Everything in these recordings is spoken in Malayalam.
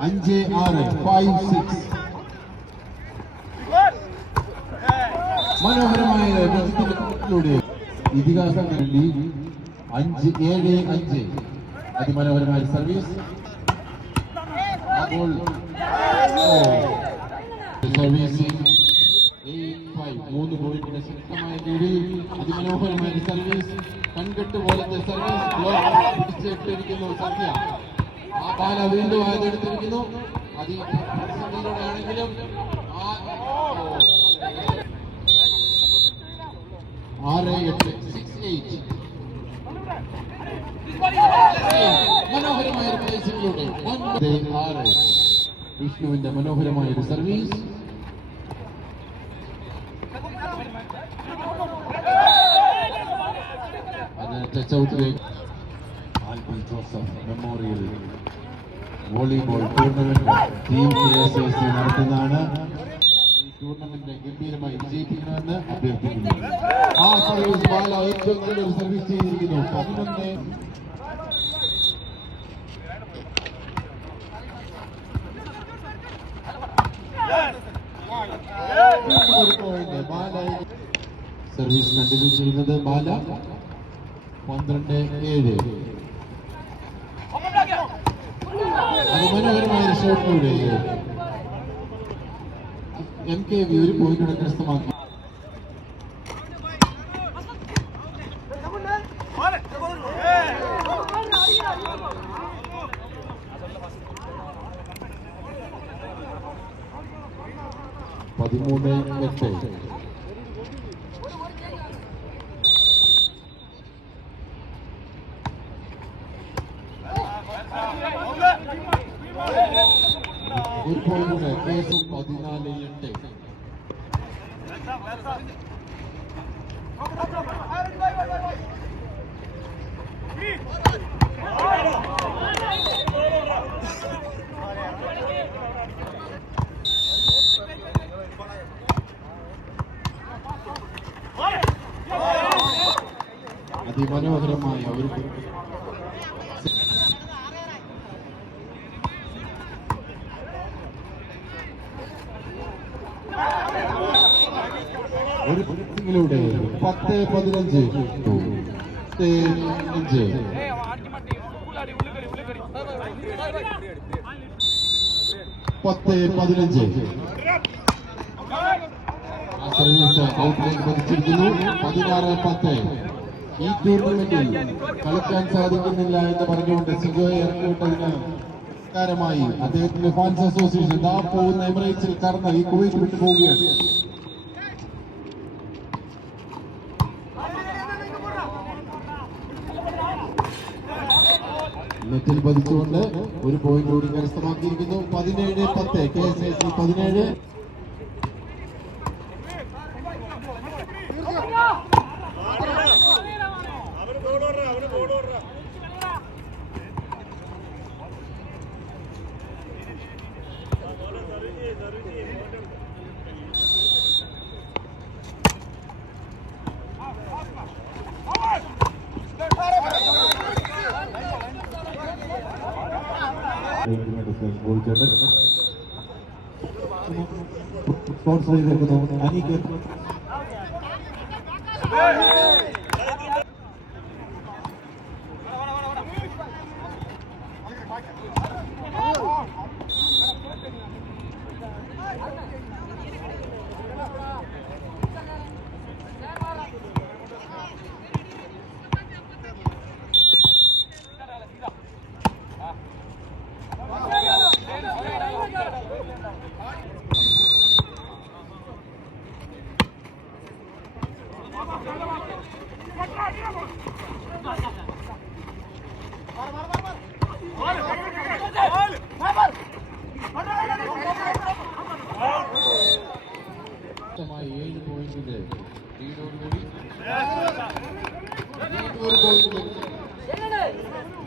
5-6. മനോഹരമായ മത്സരത്തിലൂടെ ഇതിഹാസം വേണ്ടി 5-7-5. അതിമനോഹരമായ സർവീസ്. സർവീസിംഗ് 8-5. 3 പോയിന്റിന്റെ ശക്തമായ ലീഡ്. അതിമനോഹരമായ സർവീസ്. കൺകെട്ട് പോലത്തെ സർവീസ്. പിടിച്ചിട്ടിരിക്കുന്നു സന്ധ്യ. ആ ബാല വീണ്ടും ആയതെടുത്തിരിക്കുന്നു. അതിലൂടെയാണെങ്കിലും 6-8. 6-8. മനോഹരമായ ഒരു പ്ലേസിലൂടെ 9-6. വിഷ്ണുവിന്റെ മനോഹരമായ ഒരു സർവീസ്. ടച്ചൗട്ടിലേക്ക് Albi Joseph memorial volleyball tournament team KSAC നടത്തുന്നതാണ്. ഈ ടൂർണമെന്റ് ഗംഭീരമായി വിജയിക്കണമെന്ന് അഭ്യർത്ഥിക്കുന്നു. ആ സർവീസ് ബാല ഏറ്റവും നല്ലൊരു സർവീസ് ചെയ്തിരിക്കുന്നു. 11. ബാല സർവീസ് കണ്ടിന്യൂ ചെയ്യുന്നത് ബാല. 12-7. അതിമനോഹരമായ ഷോട്ടിലൂടെ MKV ഒരു പോയിന്റ് കരസ്ഥമാക്കി. ഒരു പോയിന്റ് കേസും 14-8. അതിമനോഹരമായ ഒരു ിലൂടെ 10-15. 10-15. Service outline പതിച്ചിരിക്കുന്നു. 16-10. ഈ ടൂർണമെന്റിൽ കളിക്കാൻ സാധിക്കുന്നില്ല എന്ന് പറഞ്ഞുകൊണ്ട് സിഗോയെ ഇറക്കിവിട്ടതിന് കാരമായി അദ്ദേഹത്തിന്റെ ഫാൻസ് അസോസിയേഷൻ പോകുന്ന എമിറേറ്റ്സിൽ കറന്ന് ഈ കുവൈറ്റ് വിട്ടു പോവുകയാണ്. നെറ്റിൽ പതിച്ചുകൊണ്ട് ഒരു പോയിന്റ് കൂടി കരസ്ഥമാക്കിയിരിക്കുന്നു. 17-10. KSAC 17. സ്പോർട്സ് അനീക്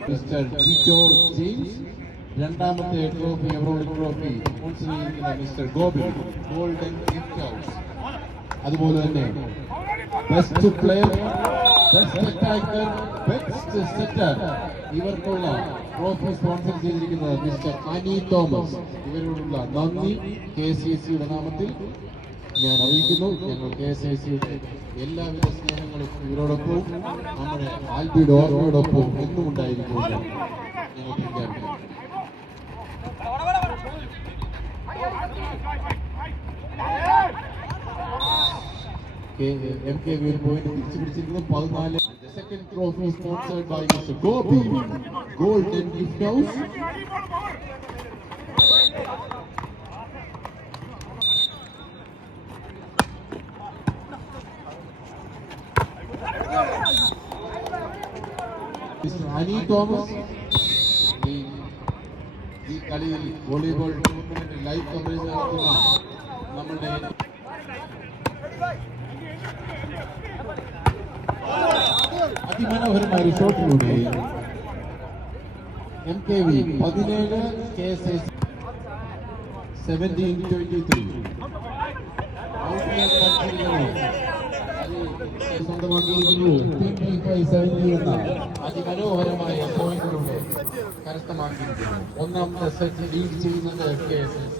Mr. Tito James, രണ്ടാമത്തെ ട്രോഫി എവറോളിക് ട്രോഫി സ്പോൺസർ ചെയ്തിരിക്കുന്ന mister Gopi Golden Gift House. അതുപോലെ തന്നെ best player best attacker, best setter ഇവർക്കുള്ള ട്രോഫി സ്പോൺസർ ചെയ്തിരിക്കുന്നത് മിസ്റ്റർ അനി തോമസ്. ഇവരോടുള്ള നന്ദി KCCയുടെ നാമത്തിൽ ഞാൻ അറിയിക്കുന്നു. ഞങ്ങൾ KCCയുടെ എല്ലാവിധ സ്നേഹങ്ങളും ഇവരോടൊപ്പവും നമ്മുടെ ആൽബിയുടെ ഓർമ്മയോടൊപ്പവും എന്നും ഉണ്ടായിരിക്കുമെന്ന് ഞങ്ങൾ പ്രഖ്യാപിക്കുന്നു. MKV ഒരു പോയിന്റ് തിരിച്ചു പിടിച്ചിരിക്കുന്നത് 14. The second trophy sponsored by Mr. Gopi, Golden Gift House. Mr. Ani Thomas, ഈ കളിയിൽ വോളിബോൾ ടൂർണമെന്റ് ലൈവ് കവറേജ് നടത്തുന്ന നമ്മുടെ അതിമനോഹരമായ ഒരു ഷോട്ടിലൂടെ MKV 17 KSS 17-23 സ്വന്തമാക്കിയിരിക്കുന്നു. 25-17 എന്ന അതിമനോഹരമായ പോയിന്റിലൂടെ കരസ്ഥമാക്കിയിരിക്കുന്നു. ഒന്നാമത്തെ സെറ്റ് ലീഡ് ചെയ്യുന്നത് KSS.